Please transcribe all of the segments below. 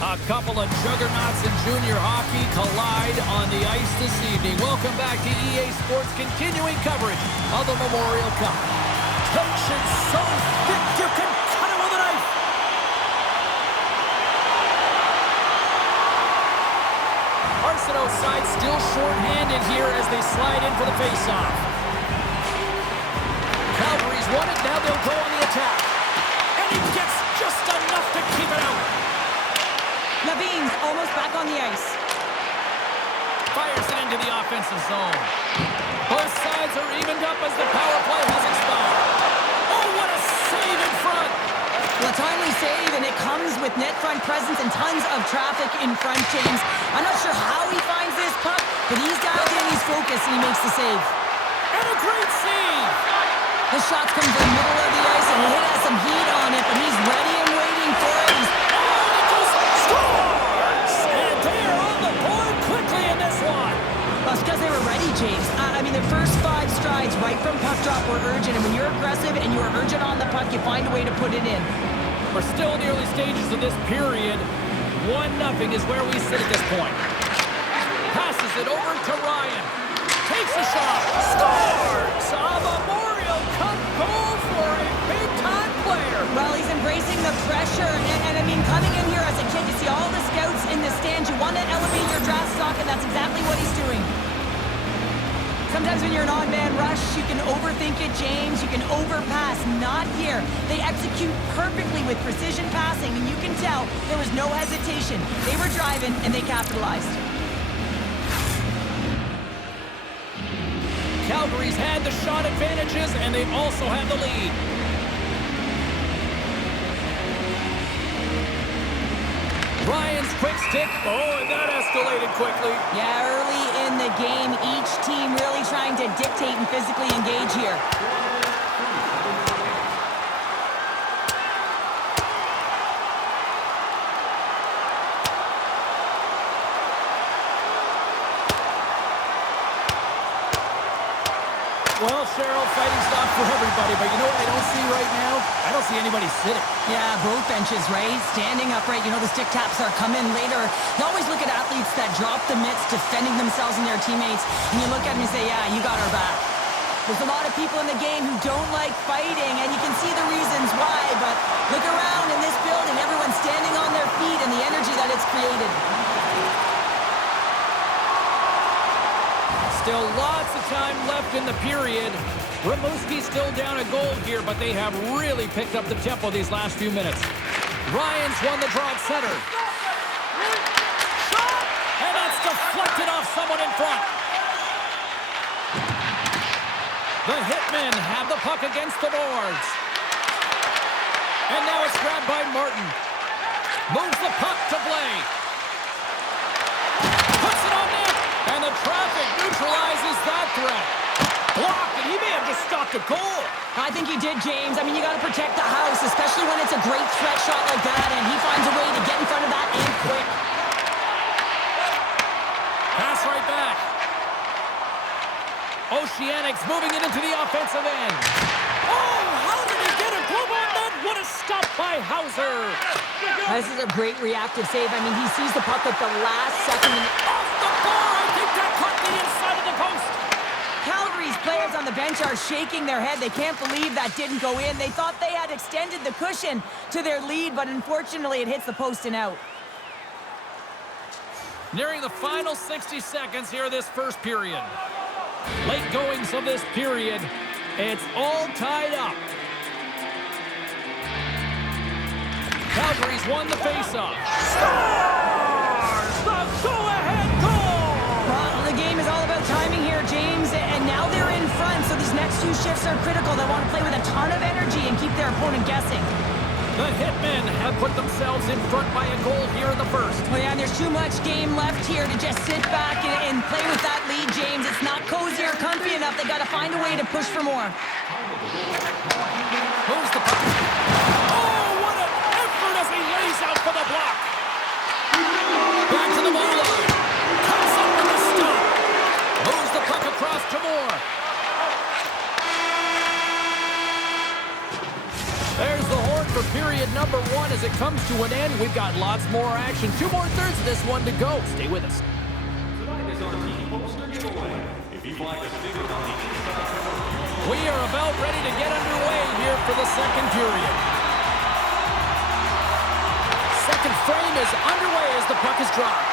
A couple of juggernauts in junior hockey collide on the ice this evening. Welcome back to EA Sports' continuing coverage of the Memorial Cup. Tension so thick you can cut it with a knife. Arsenault's side still short-handed here as they slide in for the face-off. Calgary's won it, now they'll go on the attack. And he gets just enough to keep it out. Levine's almost back on the ice. Fires it into the offensive zone. Both sides are evened up as the power play has expired. Oh, what a save in front! Well, a timely save, and it comes with net front presence and tons of traffic in front, James. I'm not sure how he finds this puck, but he's dialed in, he's focused, and he makes the save. And a great save! The shot's coming from the middle of the ice, and he has some heat on it, but he's ready and waiting for it. It's because they were ready, James. I mean, the first 5 strides right from puck drop were urgent, and when you're aggressive and you're urgent on the puck, you find a way to put it in. We're still in the early stages of this period. 1-0 is where we sit at this point. Passes it over to Ryan. Takes a shot. Scores! A Memorial Cup goal for a big-time player. Well, he's embracing the pressure, and I mean, coming in here as a kid, you see all the scouts in the stands. You want to elevate your draft stock, and that's exactly what he's doing. Sometimes when you're an odd-man rush, you can overthink it, James. You can overpass. Not here. They execute perfectly with precision passing, and you can tell there was no hesitation. They were driving, and they capitalized. Calgary's had the shot advantages, and they also have the lead. Ryan's quick stick. Oh, and that escalated quickly. Yeah, early in the game, each team really trying to dictate and physically engage here. Well, Cheryl, fighting's not for everybody, but you know what I don't see right now? I don't see anybody sitting. Yeah, both benches, right? Standing upright. You know, the stick taps are coming later. You always look at athletes that drop the mitts, defending themselves and their teammates, and you look at them and say, yeah, you got our back. There's a lot of people in the game who don't like fighting, and you can see the reasons why, but look around in this building. Everyone's standing on their feet and the energy that it's created. Still lots of time left in the period. Rimouski's still down a goal here, but they have really picked up the tempo these last few minutes. Ryan's won the draw at center. And that's deflected off someone in front. The Hitmen have the puck against the boards. And now it's grabbed by Martin. Moves the puck to Blake. Puts it on net. And the traffic neutralizes that threat. Blocked, and he may have just stopped a goal. I think he did, James. I mean, you got to protect the house, especially when it's a great threat shot like that, and he finds a way to get in front of that and quick. Pass right back. Oceanics moving it into the offensive end. Oh, how did he get a glove on that? What a stop by Hauser. This is a great reactive save. I mean, he sees the puck at the last second. Off the bar, I think that caught the inside of the post. Calgary's players on the bench are shaking their head. They can't believe that didn't go in. They thought they had extended the cushion to their lead, but unfortunately it hits the post and out. Nearing the final 60 seconds here of this first period. Late goings of this period. It's all tied up. Calgary's won the faceoff. Scores! The go-ahead goal! Well, the game is all about timing here, James, and now they're in front, so these next 2 shifts are critical. They want to play with a ton of energy and keep their opponent guessing. The Hitmen have put themselves in front by a goal here in the first. Oh yeah, and there's too much game left here to just sit back and play with that lead, James. It's not cozy or comfy enough. They got to find a way to push for more. Moves the puck. Oh, what an effort as he lays out for the block. Back to the blue line. Comes up with a stop. Moves the puck across to Moore. There's the horn for for period number 1 as it comes to an end. We've got lots more action. 2 more thirds of this one to go. Stay with us. We are about ready to get underway here for the second period. Second frame is underway as the puck is dropped.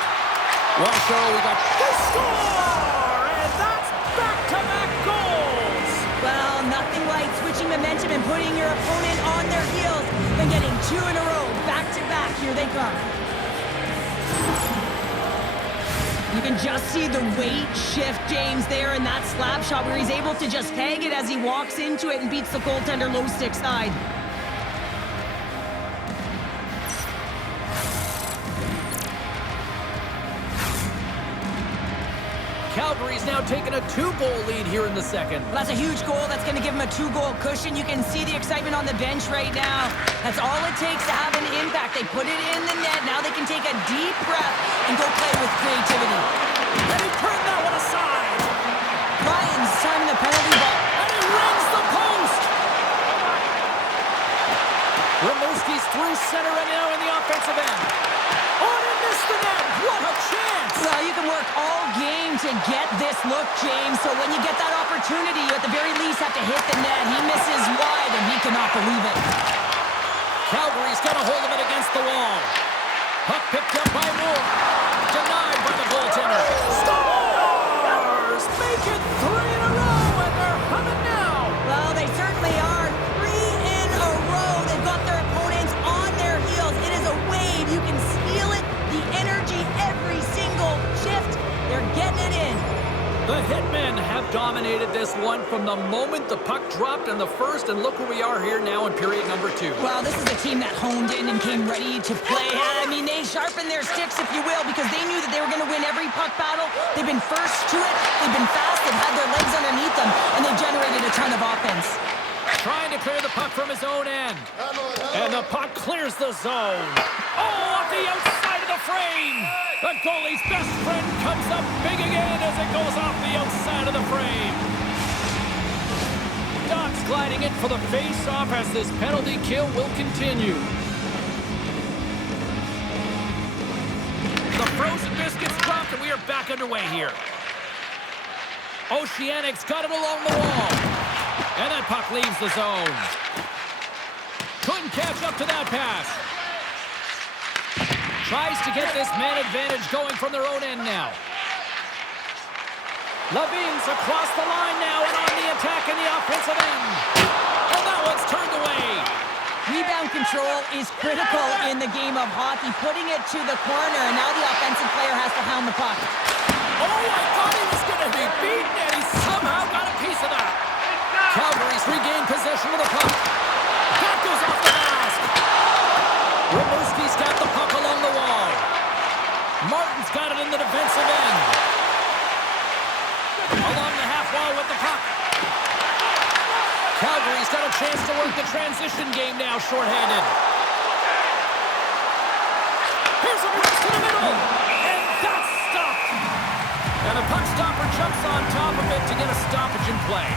Well, Cheryl, we got the score! And that's back-to-back goals! Well, nothing like switching momentum and putting your opponent on their heels than getting 2 in a row, back-to-back. Here they come. You can just see the weight shift, James, there in that slap shot where he's able to just tag it as he walks into it and beats the goaltender low stick side. Calgary's now taking a 2-goal lead here in the second. Well, that's a huge goal. That's going to give him a 2-goal cushion. You can see the excitement on the bench right now. That's all it takes to have an impact. They put it in the net. Now they can take a deep breath and go play with creativity. And he turned that one aside. Ryan's timing the penalty ball. And he rings the post. Rimouski's through center and now in the offensive end. Oh, and he missed the net. What a chance. Well, you can work all game to get this look, James. So when you get that opportunity, you at the very least have to hit the net. He misses wide, and he cannot believe it. Calgary's got a hold of it against the wall. Puck picked up by Moore. Denied by the goaltender. Scores! Make it 3 in a row, and they're humming now. Well, they certainly are. 3 in a row. They've got their opponents on their heels. It is a wave. You can feel it. The energy every single shift. They're getting it in. The Hitmen have dominated this one from the moment the puck dropped in the first, and look where we are here now in period number 2. Well, this is a team that honed in and came ready to play. I mean, they sharpened their sticks, if you will, because they knew that they were going to win every puck battle. They've been first to it. They've been fast. They've had their legs underneath them, and they've generated a ton of offense. Trying to clear the puck from his own end. And the puck clears the zone. Oh, off the outside of the frame. The goalie's best friend comes up big again as it goes off the outside of the frame. Doc's gliding in for the face-off as this penalty kill will continue. The frozen biscuits dropped and we are back underway here. Oceanic's got it along the wall. And that puck leaves the zone. Couldn't catch up to that pass. Tries to get this man advantage going from their own end now. Levine's across the line now and on the attack in the offensive end. And that one's turned away. Rebound control is critical in the game of hockey. Putting it to the corner, and now the offensive player has to hound the puck. Oh, I thought he was going to be beaten, and he somehow got a piece of that. Calgary's regained possession of the puck. That goes off the mask. Rimouski's got the puck along the wall. Martin's got it in the defensive end. Along the half wall with the puck. Calgary's got a chance to work the transition game now, shorthanded. Here's a pass to the middle. And that's stopped. And the puck stopper jumps on top of it to get a stoppage in play.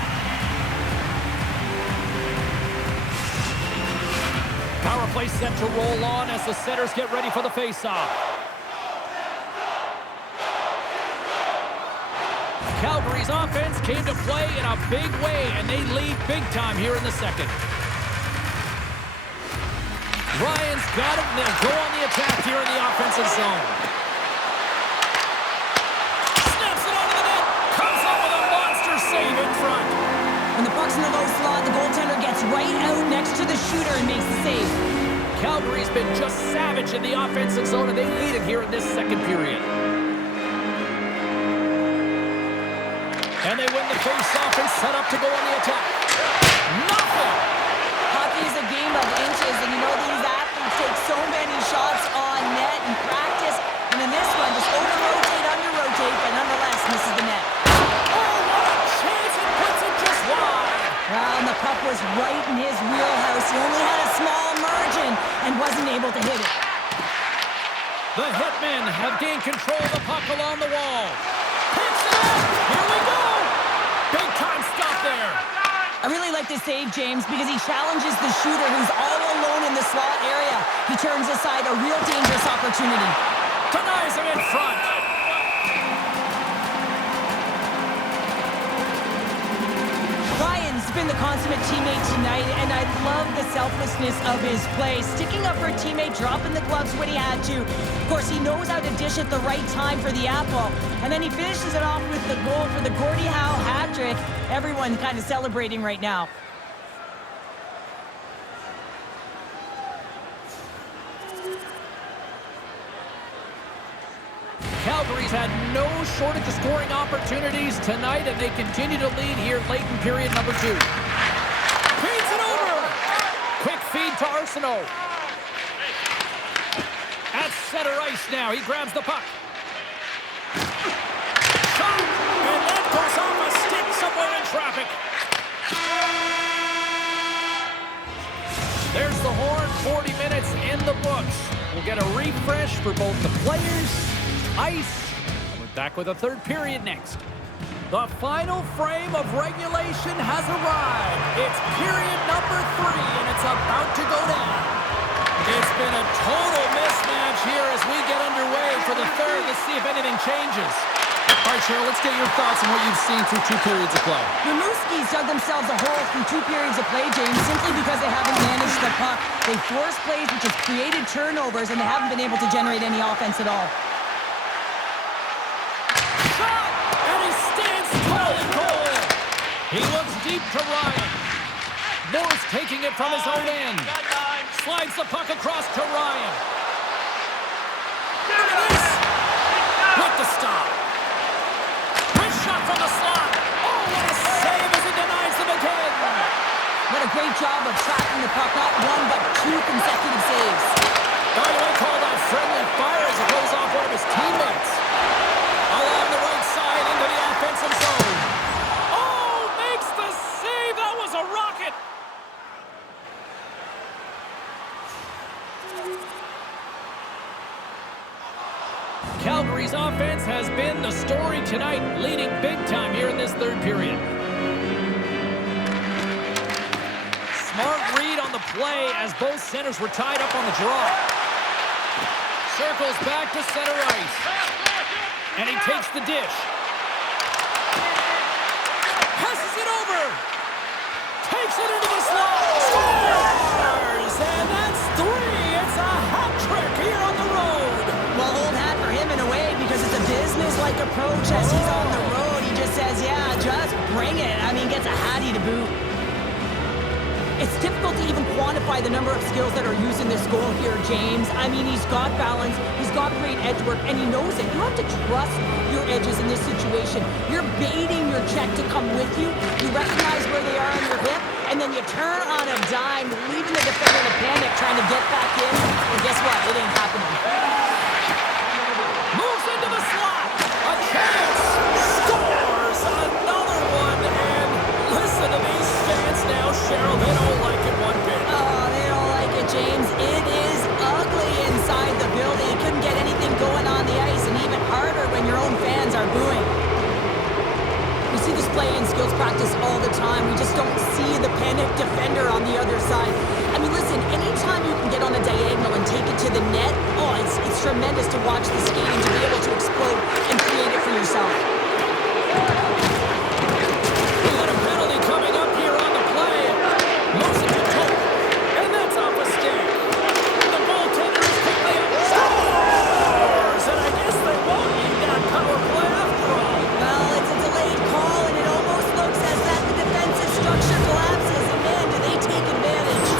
Power play set to roll on as the setters get ready for the face-off. Calgary's offense came to play in a big way, and they lead big time here in the second. Ryan's got it, and they'll go on the attack here in the offensive zone. Snaps it onto the net, comes up with a monster save in front. When the puck's in the low slot, the goaltender gets right out next to the shooter and makes the save. Calgary's been just savage in the offensive zone, and they lead it here in this second period. And they win the face-off and set up to go on the attack. Nothing! Hockey is a game of inches, and you know these athletes take so many shots on net in practice. And in this one, just over-rotate, under-rotate, but nonetheless misses the net. Oh, what a chance! It puts it just wide! Well, and the puck was right in his wheelhouse. He only had a small margin and wasn't able to hit it. The Hitmen have gained control of the puck along the wall. Picks it up! Here we go! Big time stop there. I really like this save, James, because he challenges the shooter who's all alone in the slot area. He turns aside a real dangerous opportunity. Denies him in front. Ryan's been the consummate teammate tonight, and I love the selflessness of his play. Sticking up for a teammate, dropping the gloves when he had to. Of course, he knows how to dish at the right time for the apple. And then he finishes it off with the goal for the Gordie Howe hat-trick. Everyone kind of celebrating right now. Calgary's had no shortage of scoring opportunities tonight, and they continue to lead here late in period number 2. Feeds it over. Quick feed to Arsenault. At center ice now. He grabs the puck. Shot! And that goes off a stick somewhere in traffic. There's the horn. 40 minutes in the books. We'll get a refresh for both the players, ice. We're back with a third period next. The final frame of regulation has arrived. It's period number 3, and it's about to go down. It's been a total mismatch here as we get underway for the third. Let's see if anything changes. All right, Cheryl, let's get your thoughts on what you've seen through 2 periods of play. The Mooskies dug themselves a hole through 2 periods of play, James, simply because they haven't managed the puck. They forced plays, which has created turnovers, and they haven't been able to generate any offense at all. Shot! And he stands tall in goal. He looks deep to Ryan. Moore's taking it from his own end. Slides the puck across to Ryan. Look at this! With the stop. Good shot from the slot. Oh, what a save as he denies them again. What a great job of tracking the puck, not 1 but 2 consecutive saves. By the way, call that friendly fire as it goes off one of his teammates. Along the right side into the offensive zone. Oh, makes the save. That was a rocket. Calgary's offense has been the story tonight, leading big time here in this third period. Smart read on the play as both centers were tied up on the draw. Circles back to center ice. And he takes the dish. Passes it over. Takes it into the slot. Scores! And that's 3. It's a hat trick here on the road. Well, old hat for him in a way because it's a business-like approach as he's on the road. He just says, yeah, just bring it. I mean, gets a hattie to boot. It's difficult to even quantify the number of skills that are used in this goal here, James. I mean, he's got balance, he's got great edge work, and he knows it. You have to trust your edges in this situation. You're baiting your check to come with you. You recognize where they are on your hip, and then you turn on a dime, leaving the defender in a panic, trying to get back in. And guess what? It ain't happening. Moves into the slot. A chance. Scores another one. And listen to these fans now, Cheryl. They don't like it one bit. Oh, they don't like it, James. It is ugly inside the building. You couldn't get anything going on the ice, and even harder when your own fans are booing. We see this play in skills practice all the time. We just don't see the panic defender on the other side. I mean, listen, anytime you can get on a diagonal and take it to the net, oh, it's tremendous to watch the skating, to be able to explode and create it for yourself. We got a penalty coming up here on the play. Moves it to Tote. And that's off a stick. The goaltender is quickly up. Scores! And I guess they won't need that power play after all. Well, it's a delayed call, and it almost looks as that the defensive structure collapses, and man, do they take advantage.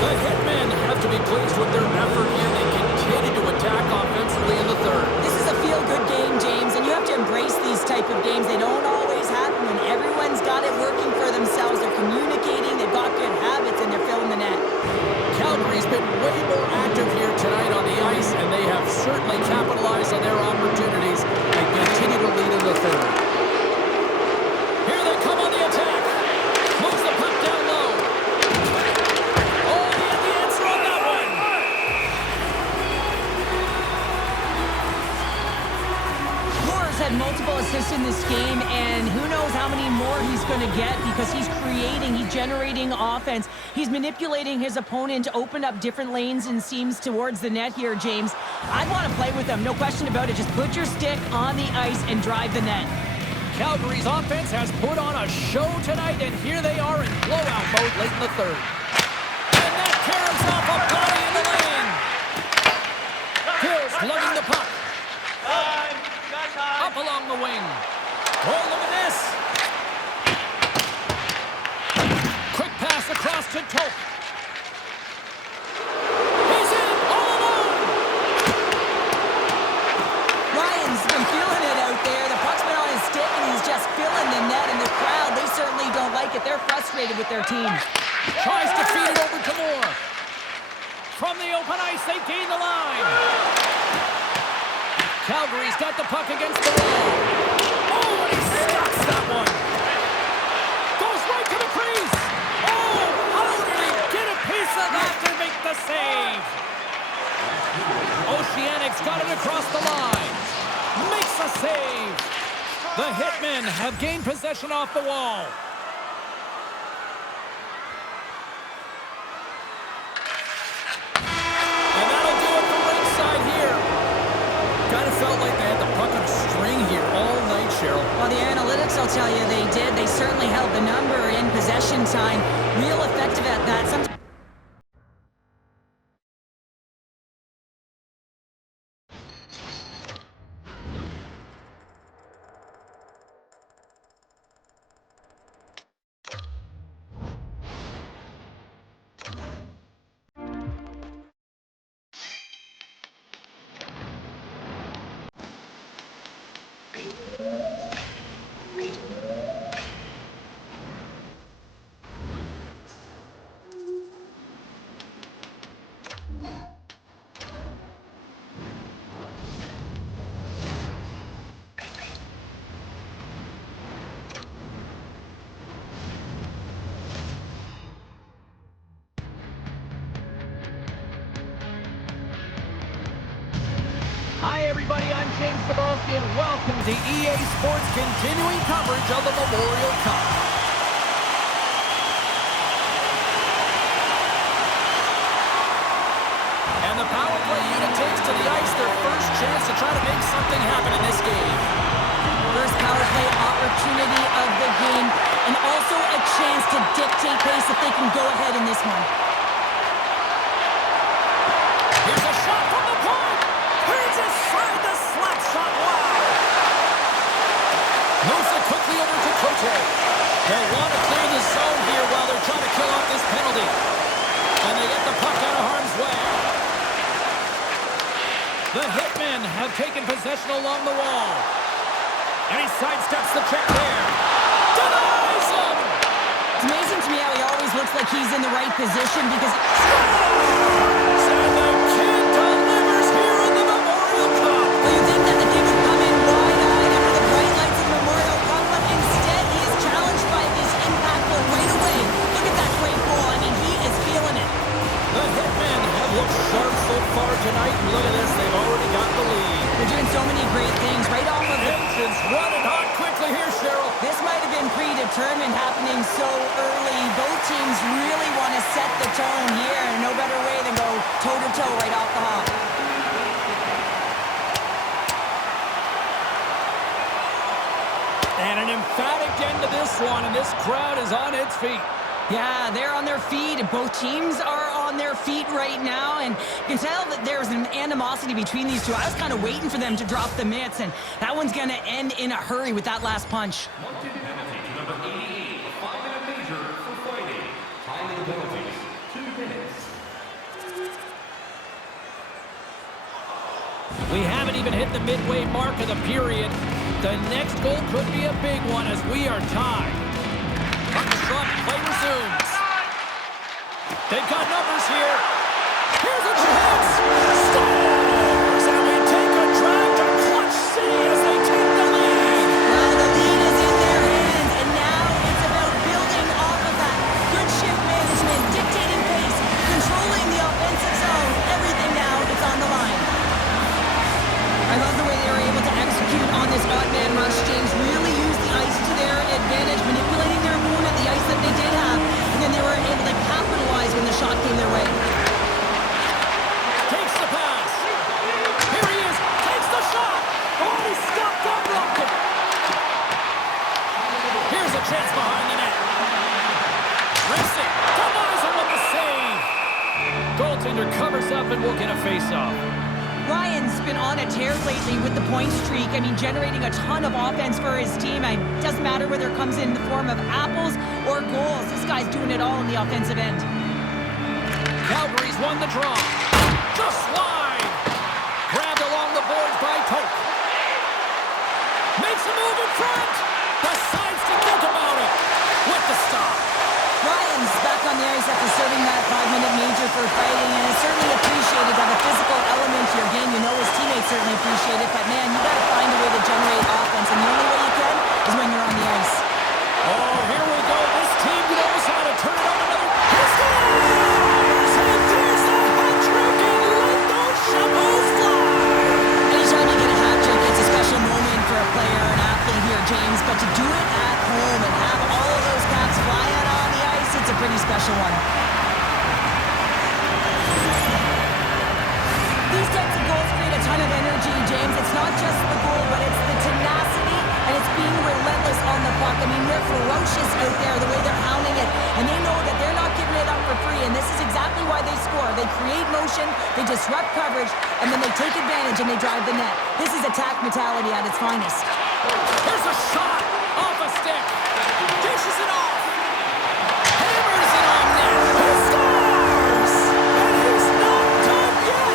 The Hitmen have to be pleased with their effort here. They continue to attack offensively in the third. This is a feel-good game, James, and you have to embrace these type of games. They don't always happen when everyone's got it working for themselves. They're communicating, they've got good habits, and they're filling the net. Calgary's been way more active here tonight on the ice, and they have certainly capitalized on their opportunities and continue to lead in the third. Here they come on the attack. Moves the puck down low. Oh, he had the answer on that one. Moore's had multiple assists in this game, and who knows how many more he's going to get because he's generating offense. He's manipulating his opponent to open up different lanes and seams towards the net here, James. I'd want to play with him, no question about it. Just put your stick on the ice and drive the net. Calgary's offense has put on a show tonight, and here they are in blowout mode late in the third. And that carries off a body in the lane. Hill's lugging the puck. Up along the wing. Oh, look at this. Quick pass across to Tope. He's in all alone. Ryan's been feeling it out there. The puck's been on his stick, and he's just filling the net. And the crowd, they certainly don't like it. They're frustrated with their team. Tries to feed it over to Moore. From the open ice, they gain the line. Calgary's got the puck against the wall. Oh, and he stops that one. Goes right to the crease. Oh, how did he get a piece of that to make the save? Oceanic's got it across the line. Makes a save. The Hitmen have gained possession off the wall. And that'll do it from ringside here. Kind of felt like they had the puck on a string here all night, Cheryl. Well, the analytics will tell you they did. They certainly held the number in possession time. Real effective at that. Sometimes Hi, everybody. I'm James Cebulski, and welcome to EA Sports' continuing coverage of the Memorial Cup. And the power play unit takes to the ice their first chance to try to make something happen in this game. first power play opportunity of the game, and also a chance to dictate pace if they can go ahead in this one. Here's a shot from the point. He's inside the slap shot. Wow. Moves it quickly over to Cote. They'll want to clear the zone here while they're trying to kill off this penalty. And they get the puck out of harm's way. The Hitmen have taken possession along the wall. And he sidesteps the check there. Denies him! It's amazing to me how he always looks like he's in the right position because... And the kid delivers here in the Memorial Cup. Well, you think that the kid would come in wide-eyed under the bright lights of the Memorial Cup, but instead he is challenged by this impact goal right away. Look at that great goal. I mean, he is feeling it. The Hitmen have looked sharp so far tonight. And look at this, they've already got the lead. They're doing so many great things right off of the... Engines running hot quickly here, Cheryl. This might have been predetermined happening so early. Both teams really want to set the tone here, and no better way than go toe-to-toe right off the hop. And an emphatic end to this one, and this crowd is on its feet. Yeah, they're on their feet. Both teams are on their feet right now, and you can tell that there's an animosity between these two. I was kind of waiting for them to drop the mitts, and that one's going to end in a hurry with that last punch. Number 88, a 5-minute major for fighting. Time and penalties, 2 minutes. We haven't even hit the midway mark of the period. The next goal could be a big one as we are tied. Puck's dropped, play resumes. They've got numbers here. Here's a chance. Scores! And we take a drive to Clutch City as they take the lead. Well, the lead is in their hands, and now it's about building off of that. Good shift management, dictating pace, controlling the offensive zone. Everything now is on the line. I love the way they were able to execute on this odd man rush. James really used the ice to their advantage. goaltender covers up and will get a face-off. Ryan's been on a tear lately with the point streak. I mean, generating a ton of offense for his team. It doesn't matter whether it comes in the form of apples or goals. This guy's doing it all on the offensive end. Calgary's won the draw. Just slide. Grabbed along the boards by Toke. Makes a move in front. Decides to think about it. With the stop. Ryan's back on the ice after serving that 5-minute major for fighting, and it's certainly appreciated to have a physical element to your game. You know his teammates certainly appreciate it, but man, you got to find a way to generate offense, and the only way you can is when you're on the ice. Oh, here we go. This team knows how to turn it on another. He scores! And there's the hat trick, and let those shovels fly! Anytime you get a hat trick, it's a special moment for a player or an athlete here, James, but to do it at home and have all of those caps fly out on the ice, it's a pretty special one. These types of goals create a ton of energy, James. It's not just the goal, but it's the tenacity, and it's being relentless on the puck. I mean, they're ferocious out there, the way they're pounding it, and they know that they're not giving it up for free, and this is exactly why they score. They create motion, they disrupt coverage, and then they take advantage and they drive the net. This is attack mentality at its finest. Here's a shot off a stick. Dishes it off. Hammers it on net. He scores! And he's not done yet.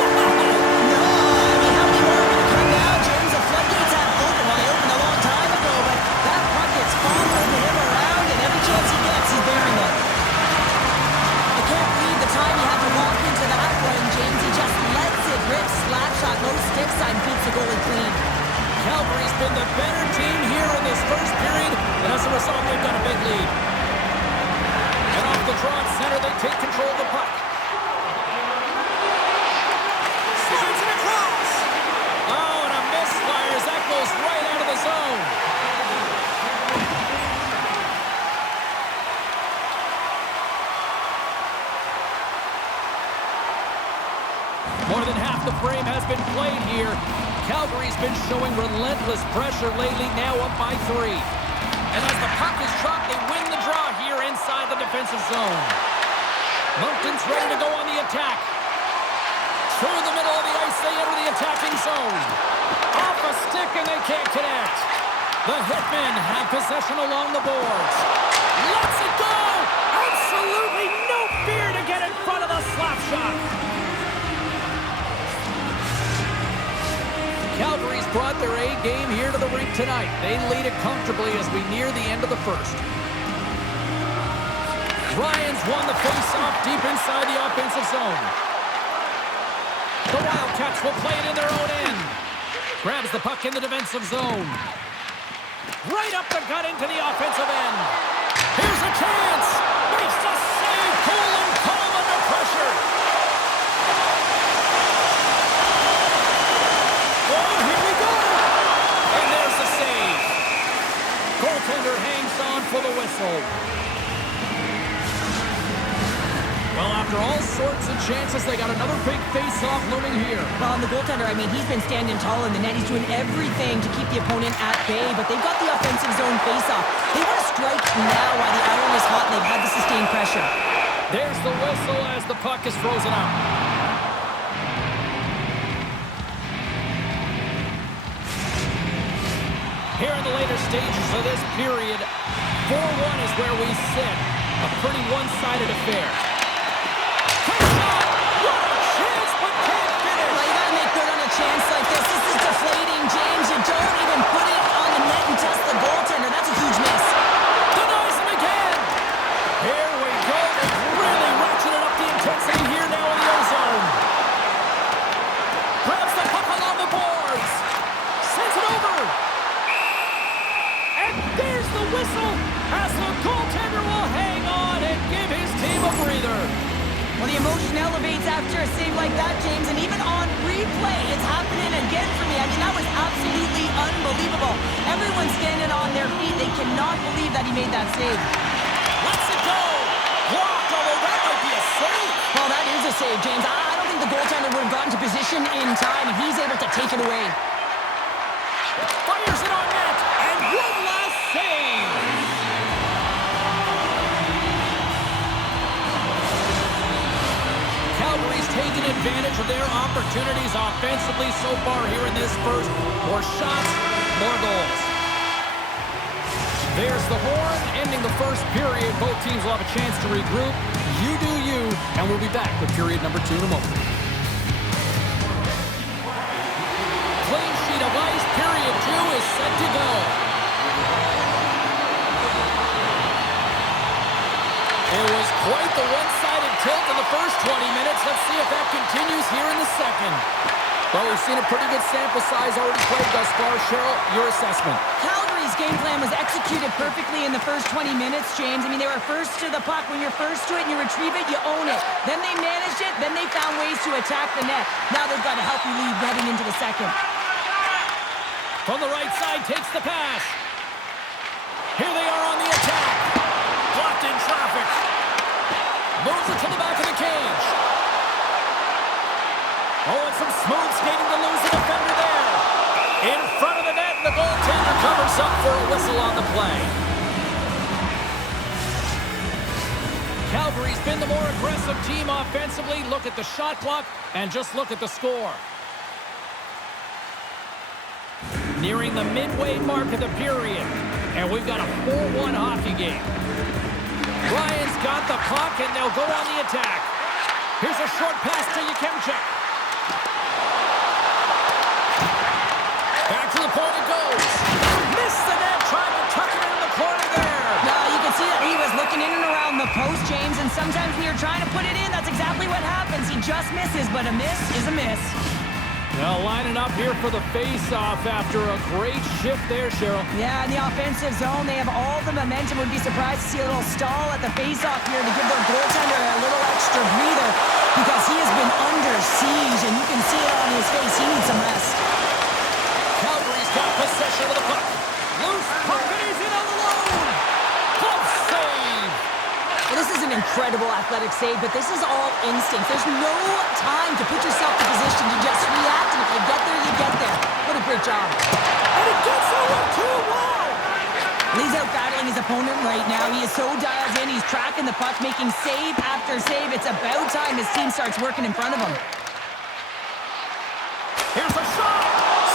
Wow! No, I mean, how many more are going to come now, James? The floodgates have opened. Well, they opened a long time ago, but that puck gets following him around, and every chance he gets, he's bearing it. I can't believe the time he had to walk into that one, James. He just lets it rip, slap shot, low stick side, and beats the goalie clean. Calgary's been the better team here in this first period, and as a result, they've got a big lead. And off the draw at center, they take control of the puck. Slides it across. Oh, and a misfire as that goes right out of the zone. More than half the frame has been played here. Calgary's been showing relentless pressure lately, now up by 3. And as the puck is dropped, they win the draw here inside the defensive zone. Moncton's ready to go on the attack. Through the middle of the ice, they enter the attacking zone. Off a stick, and they can't connect. The Hitmen have possession along the boards. Lets it go! Absolutely no fear to get in front of the slap shot. Calgary's brought their A game here to the rink tonight. They lead it comfortably as we near the end of the first. Ryan's won the face-off deep inside the offensive zone. The Wildcats will play it in their own end. Grabs the puck in the defensive zone. Right up the gut into the offensive end. Here's a chance. Makes the save. Cool and calm under pressure. Goaltender hangs on for the whistle. Well, after all sorts of chances, they got another big face-off looming here. Well, and the goaltender, I mean, he's been standing tall in the net. He's doing everything to keep the opponent at bay, but they've got the offensive zone face-off. They want to strike now while the iron is hot, and they've had the sustained pressure. There's the whistle as the puck is frozen out. Here in the later stages of this period, 4-1 is where we sit. A pretty one-sided affair. Quick shot! What a chance, but can't finish! Well, you gotta make good on a chance like this. This is deflating, James. You don't even put it on the net and test the goaltender. That's a huge miss. Denies him again! Here we go. They've really ratcheted up the intensity here now in the O-zone. Grabs the puck along the boards. Sends it over. There's the whistle as the goaltender will hang on and give his team a breather. Well, the emotion elevates after a save like that, James, and even on replay, it's happening again for me. I mean, that was absolutely unbelievable. Everyone's standing on their feet. They cannot believe that he made that save. Lets it go. Blocked, although that might be a save. Well, that is a save, James. I don't think the goaltender would have gotten to position in time, and he's able to take it away. Fires it on net, and one last save. taken advantage of their opportunities offensively so far here in this first. More shots, more goals. There's the horn, ending the first period. Both teams will have a chance to regroup. You do you, and we'll be back with period number 2 in a moment. Clean sheet of ice, period 2 is set to go. It was quite the one-sided tilt in the first 20 minutes. Let's see if that continues here in the second. Well, we've seen a pretty good sample size already played thus far. Cheryl, your assessment. Calgary's game plan was executed perfectly in the first 20 minutes, James. I mean, they were first to the puck. When you're first to it and you retrieve it, you own it. Then they managed it. Then they found ways to attack the net. Now they've got a healthy lead heading into the second. From the right side, takes the pass. Here they are on the attack. Blocked in traffic. Moves it to the back of the cage. Oh, and some smooth skating to lose the defender there. In front of the net, and the goaltender covers up for a whistle on the play. Calgary's been the more aggressive team offensively. Look at the shot clock, and just look at the score. Nearing the midway mark of the period, and we've got a 4-1 hockey game. Ryan's got the puck, and they'll go on the attack. Here's a short pass to Yekemchuk. Back to the point it goes. Missed the net, trying to tuck it in the corner there. No, you can see that he was looking in and around the post, James, and sometimes when you're trying to put it in, that's exactly what happens. He just misses, but a miss is a miss. Now lining up here for the face-off after a great shift there, Cheryl. Yeah, in the offensive zone, they have all the momentum. Would be surprised to see a little stall at the face-off here to give their goaltender a little extra breather because he has been under siege, and you can see it on his face. He needs some rest. Calgary's got possession of the puck. Loose puck, and he's in on the loan. Glove save. Well, this is an incredible athletic save, but this is all instinct. There's no time to put yourself in position to just react, and if you get there, you get there. What a great job. And it gets over too. Wow. He's out battling his opponent right now. He is so dialed in. He's tracking the puck, making save after save. It's about time his team starts working in front of him. Here's a shot.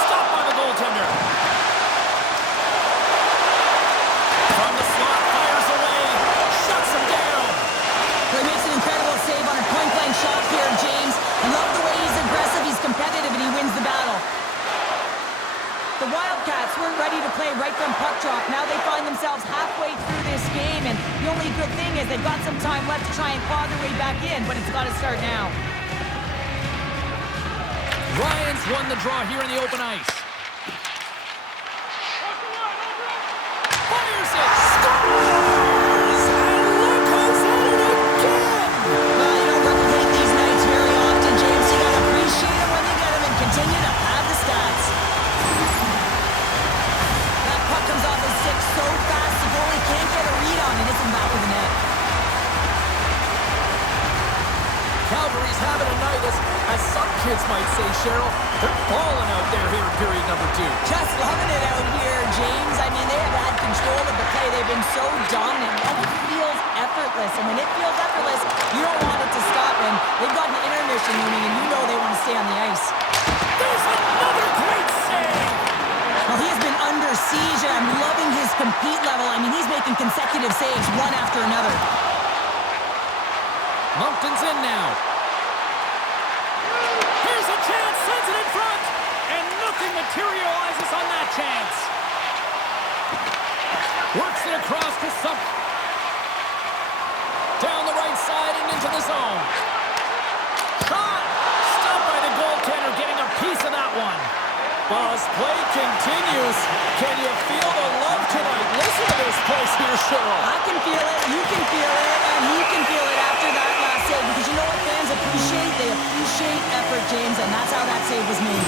Stopped by the goaltender. From the slot, fires away. Shuts him down. He makes an incredible save on a point-blank shot here, James. I love the way he's aggressive, he's competitive, and he wins the battle. The Wildcats weren't ready to play right from puck drop. Now they find themselves halfway through this game, and the only good thing is they've got some time left to try and claw their way back in, but it's got to start now. Ryan's won the draw here in the open ice. Fires it. Scores! And look who's at it again! Well, you don't replicate these nights very often, James. You got to appreciate them when you get them and continue to pad the stats. That puck comes off his stick so fast, the goalie can't get a read on it. It's in back of the net. Calgary's having a night, as some kids might say, Cheryl. They're balling out there here in period number 2. Just loving it out here, James. I mean, they have had control of the play. They've been so dominant. It almost feels effortless. And when it feels effortless, you don't want it to stop. And they've got an intermission looming, and you know they want to stay on the ice. There's another great save! Well, he has been under siege, and I'm loving his compete level. I mean, he's making consecutive saves, one after another. Moncton's in now. Here's a chance, sends it in front, and nothing materializes on that chance. Works it across to Sump. Down the right side and into the zone. Shot! Stopped by the goaltender, getting a piece of that one. Well, as play continues, can you feel the love tonight? Listen to this place here, Cheryl. I can feel it, you can feel it, and he can feel it after that last save. Because you know what fans appreciate? They appreciate effort, James, and that's how that save was made.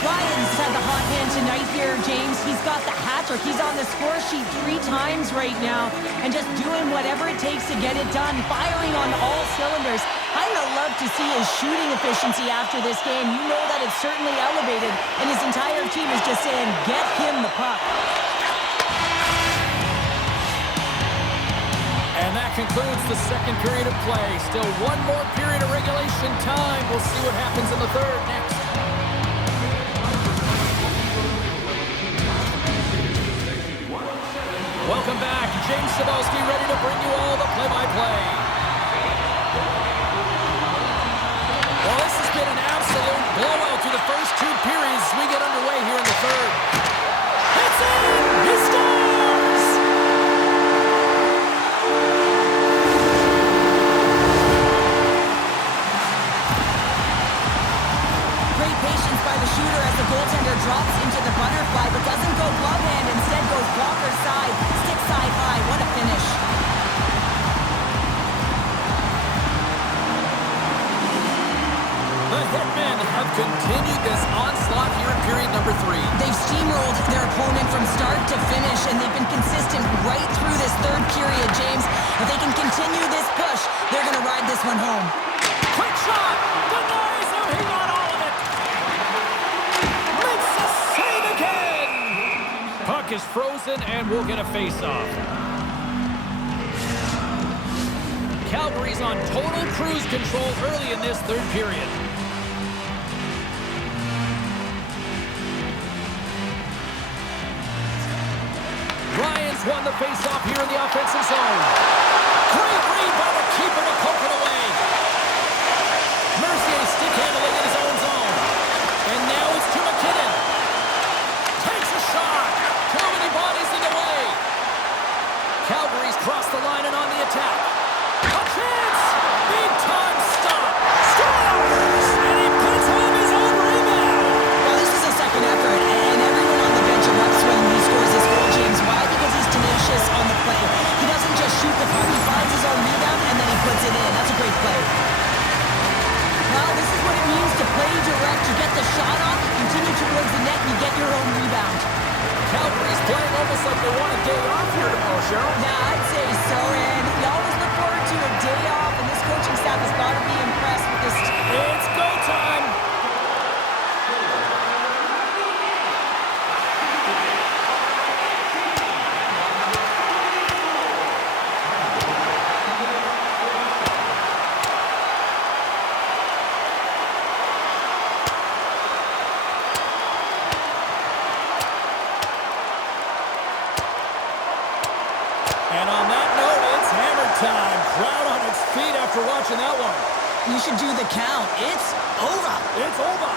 Ryan's had the hot hand tonight here, James. He's got the hat-trick. He's on the score sheet 3 times right now, and just doing whatever it takes to get it done, firing on all cylinders. I'm going to love to see his shooting efficiency after this game. You know that it's certainly elevated, and his entire team is just saying, get him the puck. And that concludes the second period of play. Still one more period of regulation time. We'll see what happens in the third next. Welcome back. James Cybulski ready to bring you all the play-by-play. Well, this has been an absolute blowout through the first two periods as we get underway here in the third. It's in! He scores! Great patience by the shooter as the goaltender drops into the butterfly, but doesn't go glove hand, instead goes blocker side, stick side high. What a finish. The Hitmen have continued this onslaught here in period number 3. They've steamrolled their opponent from start to finish, and they've been consistent right through this third period, James. If they can continue this push, they're going to ride this one home. Quick shot! Denies him! He got all of it! Makes the save again! Puck is frozen, and we'll get a face-off. Calgary's on total cruise control early in this third period. Ryan's won the face-off here in the offensive zone. Great read by the keeper to poke it away. Mercier stick handling in his own zone. And now it's to McKinnon. Takes a shot. Too many bodies in the way. Calgary's crossed the line and on the attack. A chance! Big time stop. Scores! And he puts home his own rebound. Well, this is a second effort, and everyone on the bench erupts when he scores this goal, James. Why? Because he's tenacious on the play. He doesn't just shoot the puck. He finds his own rebound, and then he puts it in. That's a great play. Well, this is what it means to play direct. You get the shot off, you continue towards the net, and you get your own rebound. Calgary's playing almost like they want a day off here tomorrow, Cheryl. Yeah, I'd say so, and we always look forward to a day off, and this coaching staff has got to be impressed with this. It's go time. And on that note, it's hammer time. Crowd on its feet after watching that one. You should do the count. It's over. It's over.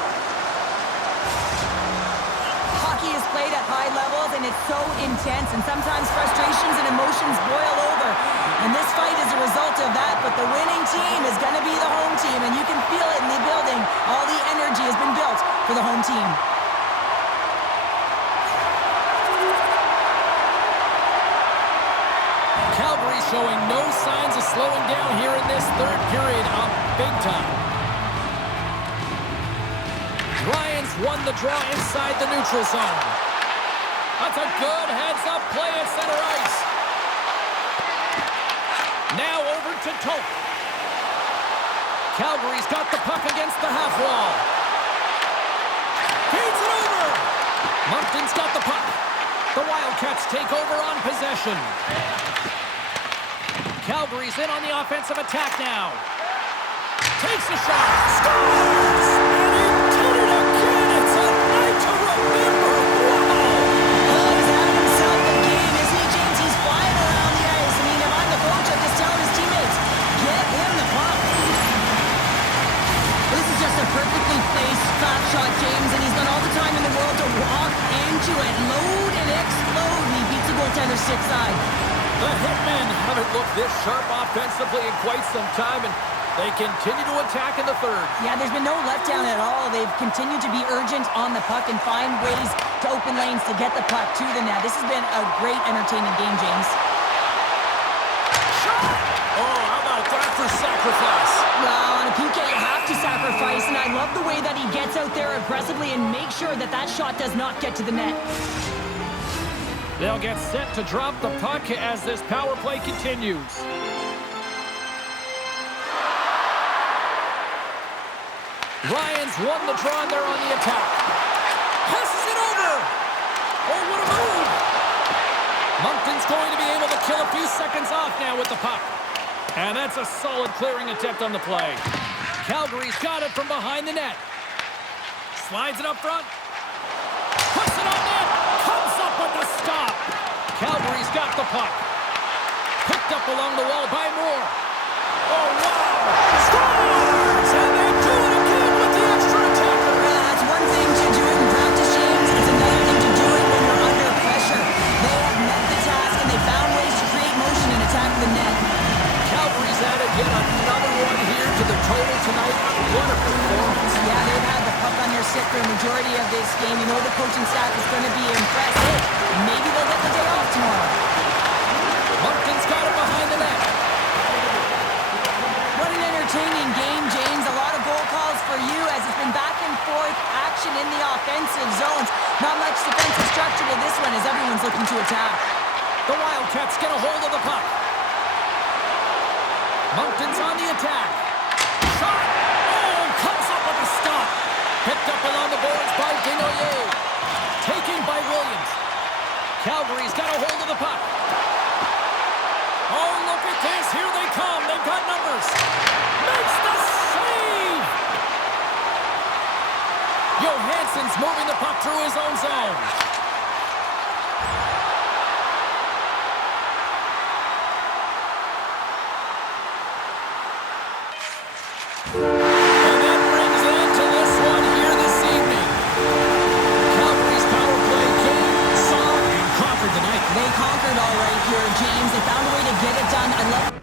Hockey is played at high levels, and it's so intense, and sometimes frustrations and emotions boil over. And this fight is a result of that, but the winning team is going to be the home team, and you can feel it in the building. All the energy has been built for the home team. Calgary showing no signs of slowing down here in this third period of big time. Ryan's won the draw inside the neutral zone. That's a good heads-up play at center ice. Now over to Tope. Calgary's got the puck against the half wall. Feeds it over. Moncton's got the puck. The Wildcats take over on possession. Calgary's in on the offensive attack now. Takes a shot. Scores! And he did it again. It's a night to remember. Wow! Oh, he's having himself a game, isn't he, James? He's flying around the ice. I mean, if I'm the coach, I'm just telling his teammates, get him the puck. This is just a perfectly placed fast shot, James, and he's got all the time in the world to walk into it, load and explode, and he beats the goaltender stick side. The Hitmen haven't looked this sharp offensively in quite some time, and they continue to attack in the third. Yeah, there's been no letdown at all. They've continued to be urgent on the puck and find ways to open lanes to get the puck to the net. This has been a great, entertaining game, James. Shot! Oh, how about that for sacrifice? Well, on a PK, you have to sacrifice, and I love the way that he gets out there aggressively and makes sure that that shot does not get to the net. They'll get set to drop the puck as this power play continues. Ryan's won the draw and they're on the attack. Passes it over. Oh, what a move. Moncton's going to be able to kill a few seconds off now with the puck. And that's a solid clearing attempt on the play. Calgary's got it from behind the net. Slides it up front. Puts it on net. Comes up with the stop. Calgary's got the puck. Picked up along the wall by Moore. Oh, wow. Scores! And they do it again with the extra attacker. Yeah, that's one thing to do it in practice, James. It's another thing to do it when you're under pressure. They have met the task, and they found ways to create motion and attack the net. Calgary's added yet another one here to the total tonight. What a performance. Yeah, they've had the puck on their stick for a majority of this game. You know the coaching staff is going to be impressed. Hey, maybe they'll get the day off tomorrow. Moncton's got it behind the net. What an entertaining game, James. A lot of goal calls for you as it's been back and forth action in the offensive zones. Not much defensive structure to this one as everyone's looking to attack. The Wildcats get a hold of the puck. Moncton's on the attack. Shot! Oh, comes up with a stop. Picked up along the boards by Desnoyers. Taken by Williams. Calgary's got a hold of the puck. Oh, look at this. Here they come. They've got numbers. Makes the save! Johansson's moving the puck through his own zone. And that brings an end to this one here this evening. Calgary's power play game saw and conquered tonight. They conquered all right here, James. They found a way to get it done. I love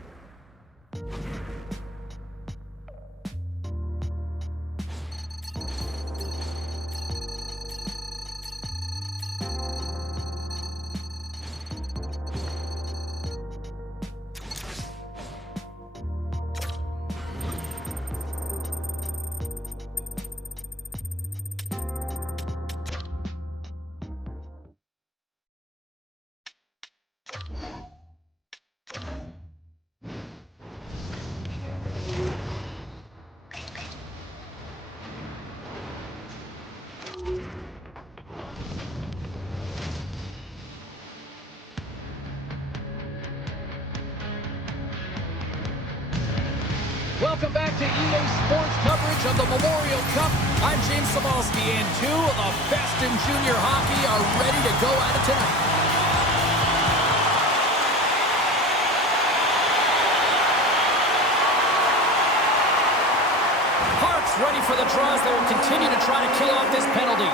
Welcome back to EA Sports coverage of the Memorial Cup. I'm James Samalski, and two of the best in junior hockey are ready to go at it tonight. Hart's ready for the draws. They will continue to try to kill off this penalty.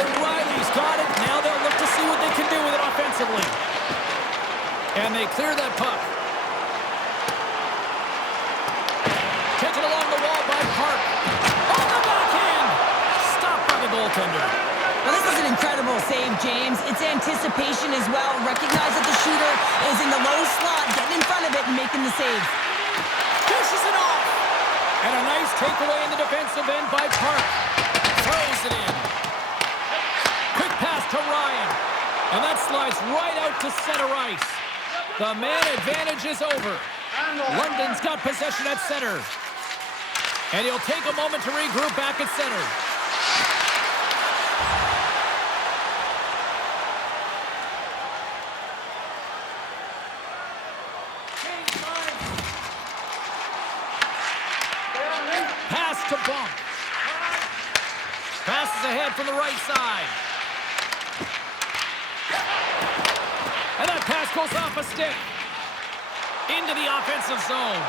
O'Reilly's got it. Now they'll look to see what they can do with it offensively. And they clear that puck. Taken along the wall by Park. On the backhand! Stopped by the goaltender. Well, this is an incredible save, James. It's anticipation as well. Recognize that the shooter is in the low slot, getting in front of it and making the save. Dishes it off. And a nice takeaway in the defensive end by Park. Throws it in. Quick pass to Ryan. And that slides right out to center ice. The man advantage is over. London's got possession at center. And he'll take a moment to regroup back at center. Pass to Bump. Passes ahead from the right side. And that pass goes off a stick. Into the offensive zone.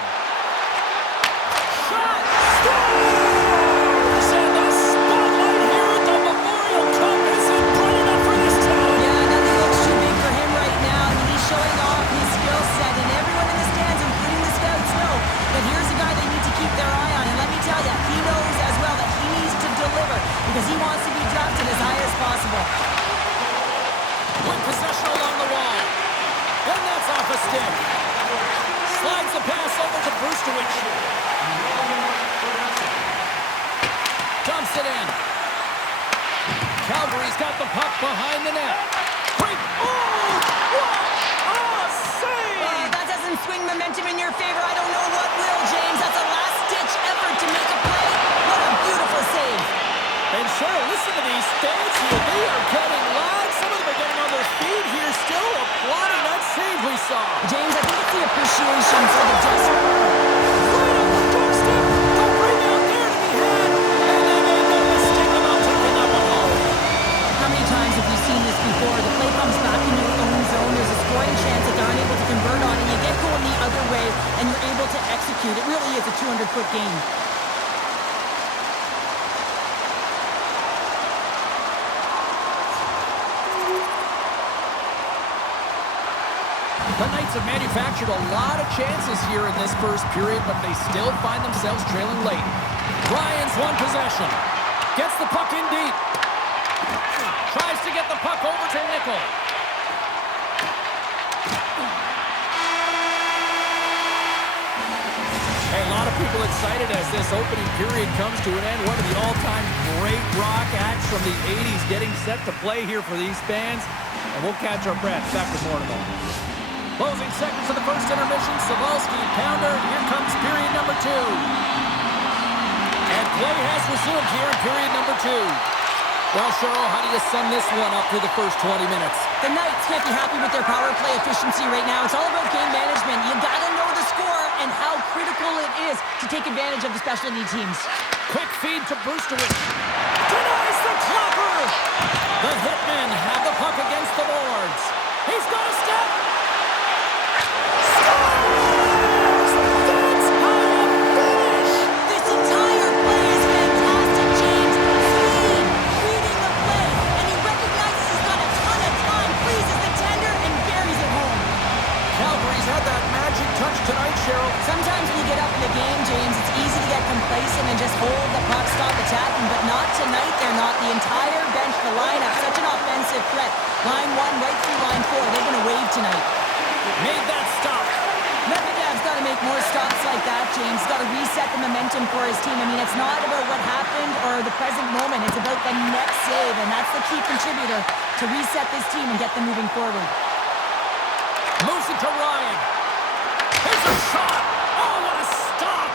Shot! Scores! And the spotlight here at the Memorial Cup isn't bright enough for this talent. Yeah, nothing looks too big for him right now. I mean, he's showing off his skill set, and everyone in the stands, including the scouts, know that here's a guy they need to keep their eye on. And let me tell you, he knows as well that he needs to deliver because he wants to be drafted as high as possible. With possession along the wall. And that's off a stick. Slides the pass over to Brustowicz. Dumps it in. Calgary's got the puck behind the net. Great. Oh! What a save! That doesn't swing momentum in your favor. I don't know what will, James. That's a last-ditch effort to make a play. What a beautiful save. And sure, listen to these stands here. They are getting live. Some of them are getting on their feet here still. Applaud way and you're able to execute. It really is a 200-foot game. The Knights have manufactured a lot of chances here in this first period, but they still find themselves trailing late. Ryan's won possession. Gets the puck in deep. Tries to get the puck over to Nickel. Hey, a lot of people excited as this opening period comes to an end. One of the all-time great rock acts from the 80s getting set to play here for these fans. And we'll catch our breath. Back with more in a moment. Closing seconds of the first intermission. Savalsky, pounder. Here comes period number 2. And play has resumed here in period number 2. Well, Cheryl, how do you sum this one up through the first 20 minutes? The Knights can't be happy with their power play efficiency right now. It's all about game management. You got to know the score and how critical it is to take advantage of the specialty teams. Quick feed to Brewsterwick. Denies the clopper! The Hitmen have the puck against the boards. He's got a step! Tonight, Cheryl. Sometimes when you get up in the game, James, it's easy to get complacent and just hold the puck, stop attacking, but not tonight. They're not. The entire bench, the lineup, such an offensive threat. Line 1 right through line 4. They're going to wave tonight. Made that stop. Medvedev's got to make more stops like that, James. He's got to reset the momentum for his team. I mean, it's not about what happened or the present moment. It's about the next save, and that's the key contributor to reset this team and get them moving forward. Moves it to Ryan. Here's a shot! Oh, what a stop!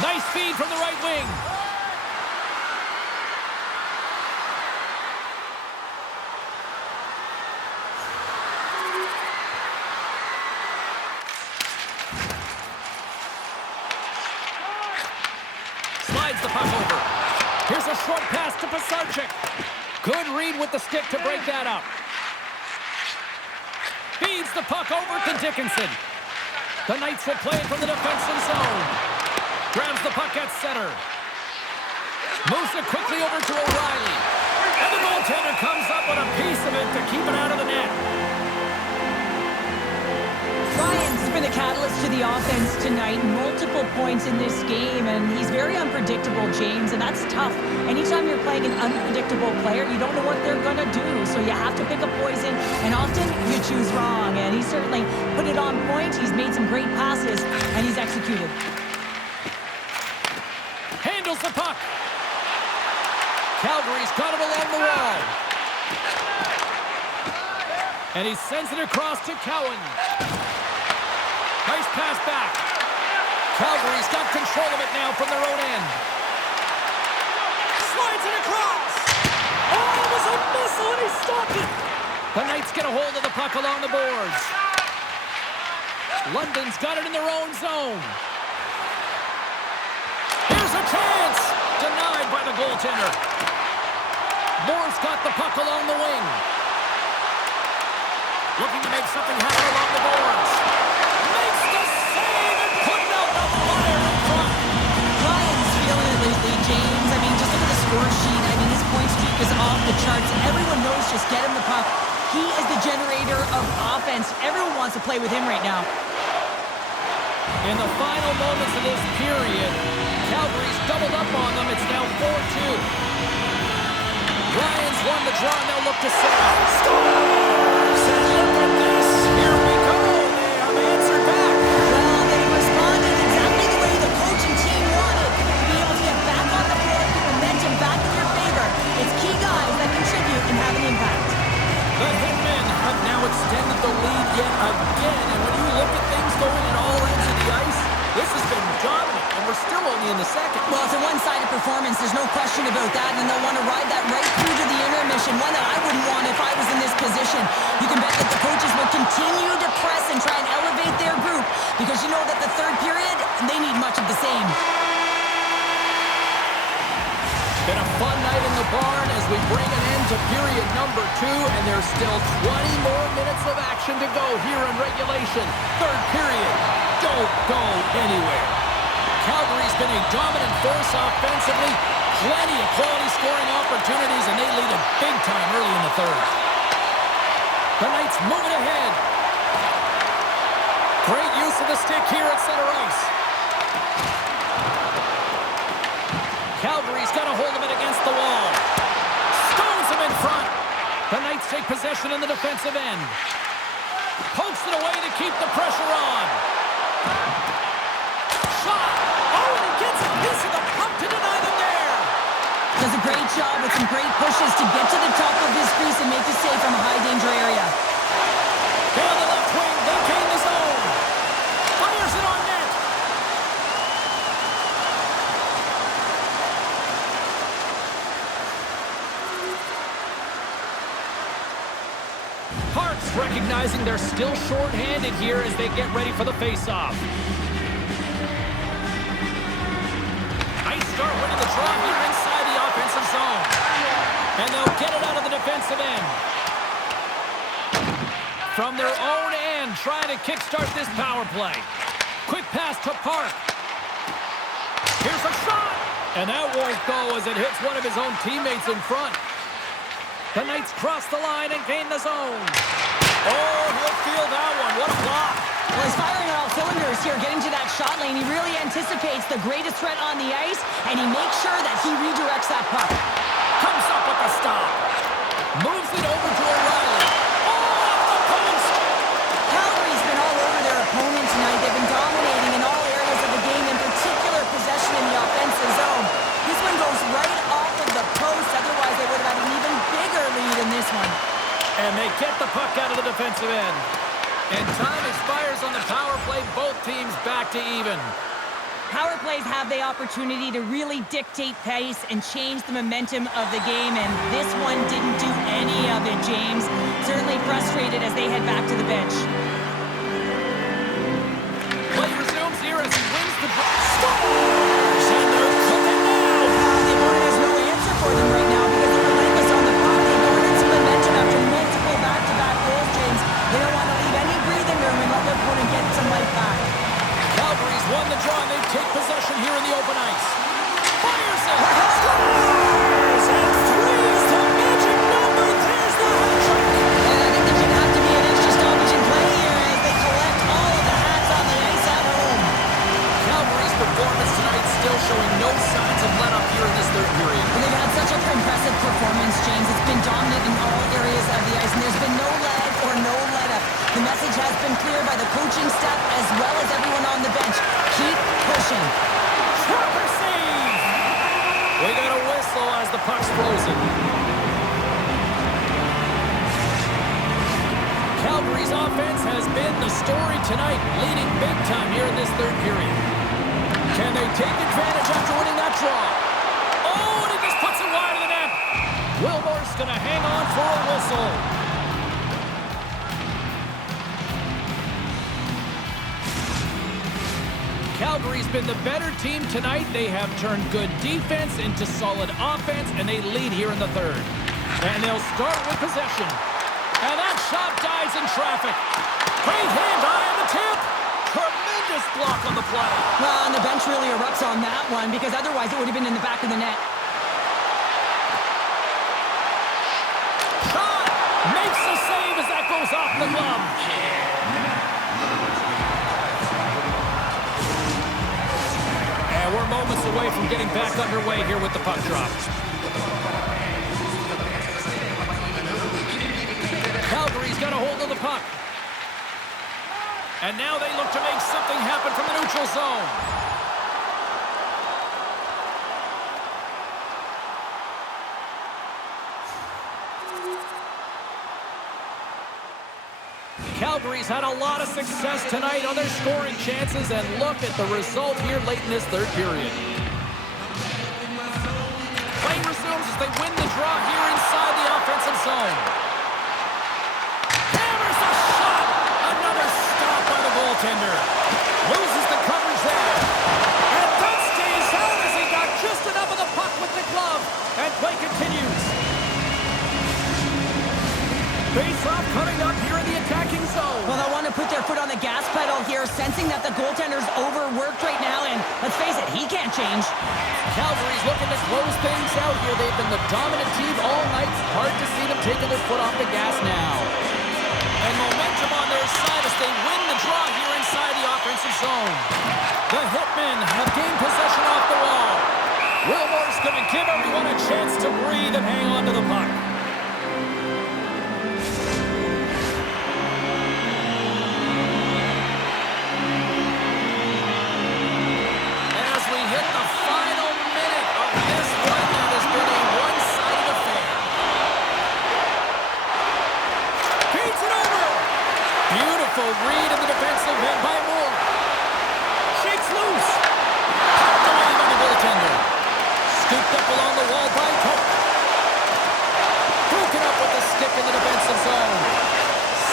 Nice feed from the right wing. Slides the puck over. Here's a short pass to Pisarcik. Good read with the stick to break that up. Feeds the puck over to Dickinson. The Knights will play it from the defensive zone. Grabs the puck at center. Moves it quickly over to O'Reilly. And the goaltender comes up with a piece of it to keep it out of the net. Ryan's been the catalyst to the offense tonight. Multiple points in this game, and he's very unpredictable, James, and that's tough. Anytime you're playing an unpredictable player, you don't know what they're going to do, so you have to pick a poison, and often you choose wrong, and he certainly put it on point. He's made some great passes, and he's executed. Handles the puck. Calgary's got it along the wall. And he sends it across to Cowan. Nice pass back. Calgary's got control of it now from their own end. Slides it across. Oh, it was a missile and he stopped it. The Knights get a hold of the puck along the boards. London's got it in their own zone. Here's a chance. Denied by the goaltender. Moore's got the puck along the wing. Looking to make something happen along the boards. Makes the save and put it out the fire in front. Ryan's feeling it lately, James. I mean, just look at the score sheet. I mean, his point streak is off the charts. Everyone knows just get him the puck. He is the generator of offense. Everyone wants to play with him right now. In the final moments of this period, Calgary's doubled up on them. It's now 4-2. Ryan's won the draw, now look to set. Scores! And look at this! Here we go! They have answered back. Well, they responded exactly the way the coach and team wanted. To be able to get back on the board, get momentum back in your favor. It's key guys that contribute and have an impact. The Hitmen have now extended the lead yet again. And when you look at things going at all ends of the ice, this has been dominant, and we're still only in the second. Well, it's a one-sided performance. There's no question about that, and they'll want to ride that right through to the intermission, one that I wouldn't want if I was in this position. You can bet that the coaches will continue to press and try and elevate their group because you know that the third period, they need much of the same. Been a fun night in the barn as we bring an end to period number 2, and there's still 20 more minutes of action to go here in regulation. Third period. Don't go anywhere. Calgary's been a dominant force offensively. Plenty of quality scoring opportunities, and they lead it big time early in the third. The Knights moving ahead. Great use of the stick here at center ice. Calgary's got a hold of it against the wall. Stones him in front. The Knights take possession in the defensive end. Pokes it away to keep the pressure on. Shot. Oh, and he gets a piece of the puck to deny them there. Does a great job with some great pushes to get to the top of his crease and make the save from a high-danger area. Down the left wing, they gain the zone. Fires it on net. Parks recognizing they're still short-handed here as they get ready for the face-off. Nice start winning the draw here inside the offensive zone. And they'll get it out of the defensive end. From their own end, trying to kickstart this power play. Quick pass to Park. Here's a shot. And that won't go as it hits one of his own teammates in front. The Knights cross the line and gain the zone. Oh, he'll feel that one. What a block. Well, he's firing on all cylinders here, getting to that shot lane. He really anticipates the greatest threat on the ice, and he makes sure that he redirects that puck. Comes up with the stop. Moves it over to O'Reilly. Oh, off the post. Calgary's been all over their opponent tonight. They've been dominating in all areas of the game, in particular possession in the offensive zone. This one goes right off of the post. Otherwise, they would have had an even bigger lead in this one. And they get the puck out of the defensive end. And time expires on the power play. Both teams back to even. Power plays have the opportunity to really dictate pace and change the momentum of the game, and this one didn't do any of it, James. Certainly frustrated as they head back to the bench. Play resumes here as he wins the draw. Scores! And they're cooking now. The opponent has no answer for them right now because they're relentless on the puck. They go in some momentum after multiple back-to-back goals, James. They don't want to leave any breathing room and let their opponent get some life back. Calgary's won the draw, and they take possession here in the open ice. Fires it! Scores! And three's the magic number. There's the hat trick. And I think there should have to be an extra stoppage in play here as they collect all of the hats on the ice at home. Calgary's performance tonight still showing no signs of let-up here in this third period. Well, they've had such a impressive performance, James. It's been dominant in all areas of the ice, and there's been no lag or no let-up. The message has been clear by the coaching staff as well as everyone on the bench. Keep pushing. Proper save! We got a whistle as the puck's frozen. Calgary's offense has been the story tonight, leading big time here in this third period. Can they take advantage after winning that draw? Oh, and he just puts it wide of the net. Wilmore's going to hang on for a whistle. Calgary's been the better team tonight. They have turned good defense into solid offense, and they lead here in the third. And they'll start with possession. And that shot dies in traffic. Great hand eye on the tip. Tremendous block on the play. Well, and the bench really erupts on that one because otherwise it would have been in the back of the net. Shot! Makes the save as that goes off the glove. And we're moments away from getting back underway here with the puck drop. Calgary's got a hold of the puck. And now they look to make something happen from the neutral zone. Calgary's had a lot of success tonight on their scoring chances, and look at the result here late in this third period. Play resumes as they win the draw here inside the offensive zone. Hammers a shot! Another stop by the goaltender. Loses the coverage there. And that stays out as he got just enough of the puck with the glove. sensing that the goaltender's overworked right now, and let's face it, he can't change. Calgary's looking to close things out here. They've been the dominant team all night. Hard to see them taking their foot off the gas now. And momentum on their side as they win the draw here inside the offensive zone. The Hitmen have gained possession off the wall. Wilmore's going to give everyone a chance to breathe and hang on to the puck. As we hit the final minute of this one, that has been a one-sided affair. Beats it over. Beautiful read in the defensive end by Moore. Shakes loose. Popped away by the goaltender. Scooped up along the wall by Cook. Broken up with the stick in the defensive zone.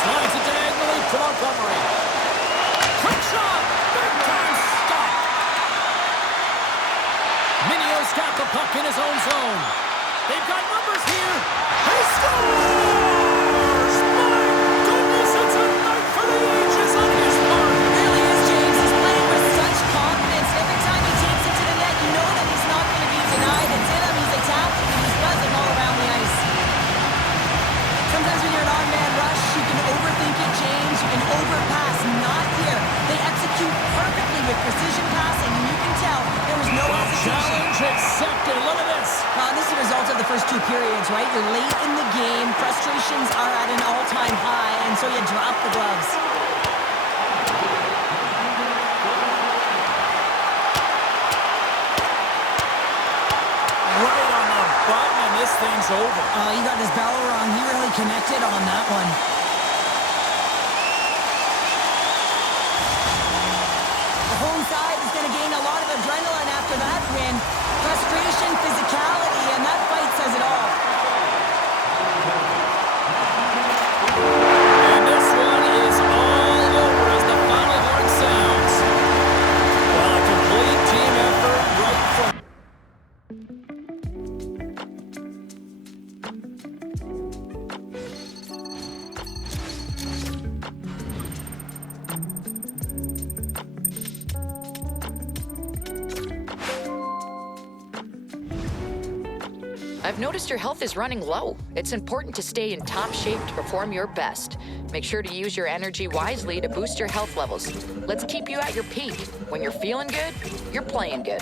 Slides it diagonally to Montgomery. Quick shot. Big time stop. Minio's got the puck in his own zone. They've got numbers here. He scores! My goodness, it's a night for the ages on his mark. It really is, James. He's playing with such confidence. Every time he takes it to the net, you know that he's not going to be denied. It's in him, he's attacking, and he's buzzing all around the ice. Sometimes when you're an on-man rush, you can overthink it, James. You can overpass. Not here. They execute perfectly with precision passing, and you can tell there was no hesitation. Challenge accepted. Look at this. This is the result of the first two periods, right? You're late in the game. Frustrations are at an all-time high, and so you drop the gloves. Right on the button, and this thing's over. He got his bell wrong. He really connected on that one. The home side is going to gain a lot of adrenaline after that win. Frustration, physicality, and that fight says it all. And this one is all over as the final horn sounds. Well, a complete team effort right from... I've noticed your health is running low. It's important to stay in top shape to perform your best. Make sure to use your energy wisely to boost your health levels. Let's keep you at your peak. When you're feeling good, you're playing good.